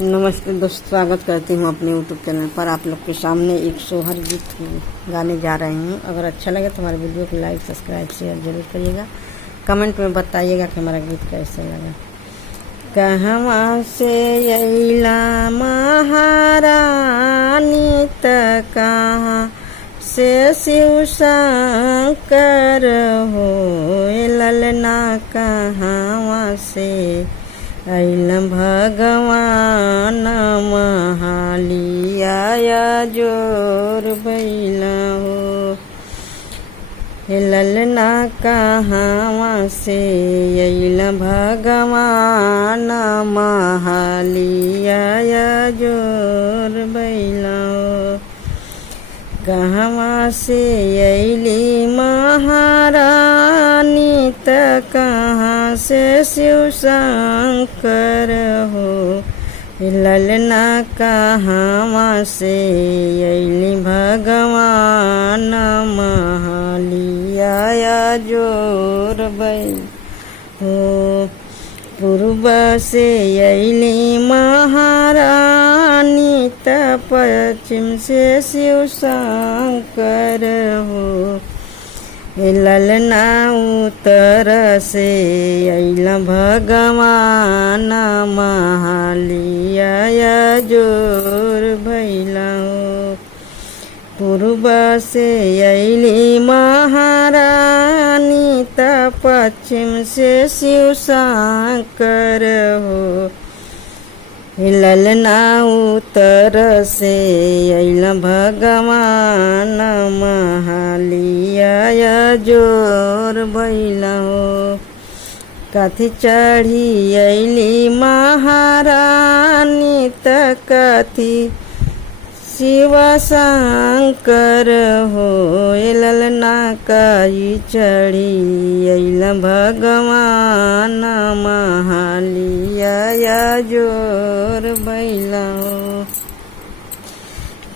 नमस्ते दोस्तों, स्वागत करती हूँ अपने यूट्यूब चैनल पर। आप लोग के सामने एक सोहर गीत गाने जा रही हूँ। अगर अच्छा लगे तो हमारे वीडियो को लाइक, सब्सक्राइब, शेयर जरूर करिएगा। कमेंट में बताइएगा कि हमारा गीत कैसे लगा। कहवा से अइला महारानी त कहाँ से शिव शंकर हो, ललना कहवा से अइल भगवान महालिया जोर बैला हो। ललना कहवा से अइल भगवान महालिया जोर बैला हो। कहवा से अइली महारानी त कहाँ से शिव शंकर हो, ललना कहवा से अइली भगवान महालिया जोर बैल हो। पूर्व से अइली महारानी त पश्चिम से शिव शंकर हो, ललना उत्तर से अइल भगवान महालिया जोर भैला हो। पूर्व से अइली महारानी त पश्चिम से शिव शंकर हो, ललना उत्तर से अइल भगवान महालिया जोर भैला हो। कथी चढ़ी अइली महारानी त कथी शिव शंकर हो, ललना काई चढ़ी अइल भगवान महालिया जोर बैला हो।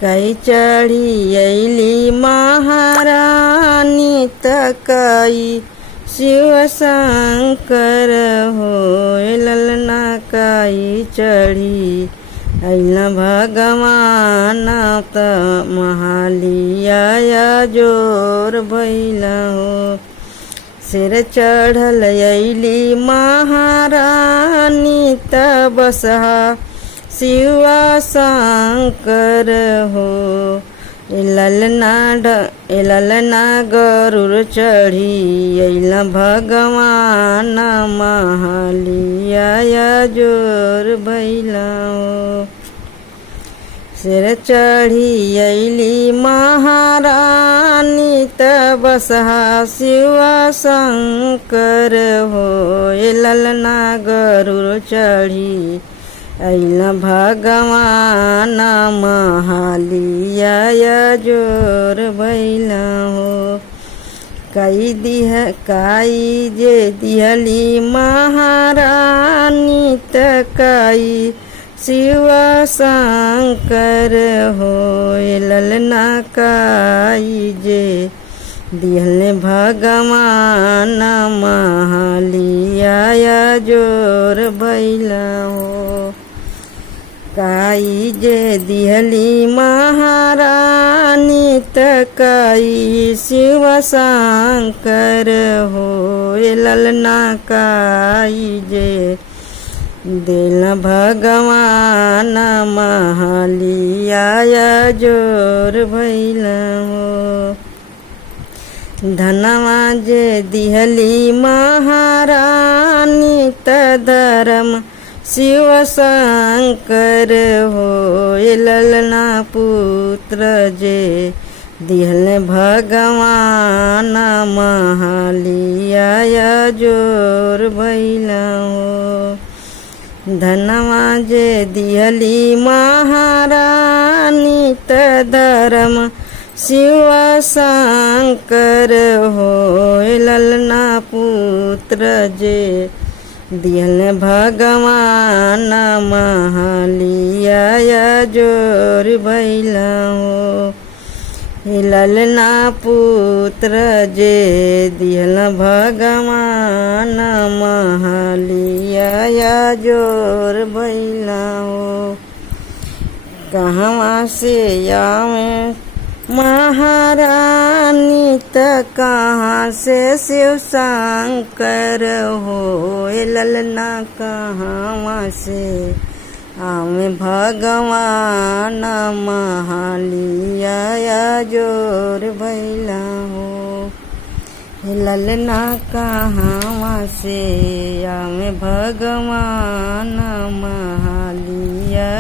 कई चढ़ी अइली महारानी त कई शिव शंकर हो, ललना काई चढ़ी अइल भगवान त महालिया जोर भैला हो। सिर चढ़ल अइली महारानी त बसहा शिव शंकर हो, ललना गरुड़ चढ़ी अइल भगवान महालिया जोर भैला हो। सिर चढ़ी अइली महारानी त बसहा शिव शंकर हो, ललना गरुड़ चढ़ी अइल भगवान महालिया जोर भैला हो। काई जे दिहली महारानी त काई शिव शंकर हो, ललना काई जे दिहल भगवान महालिया जोर भैला हो। काई जे दिहली महारानी त काई शिव शंकर हो, ललना काई जे दिल भगवान महालिया जोर भैला हो। धनवा जे दिहली महारानी त धर्म शिव शंकर हो, ललना पुत्र जे दिहल भगवान महालिया जोर भैला हो। धनवा जे दिहली महारानी त धर्म शिव शंकर हो, ललना पुत्र जे दिहल भगवान महालिया जोर भैला हो। ललना पुत्र जे दिहल भगवान महलिया जोर भैला हो। कहवा से आवे महारानी त कहाँ से शिव शंकर हो। ललना कहवा से आवे भगवान महलिया जोर भैला हो। ललना कहवा से आवे भगवान महलिया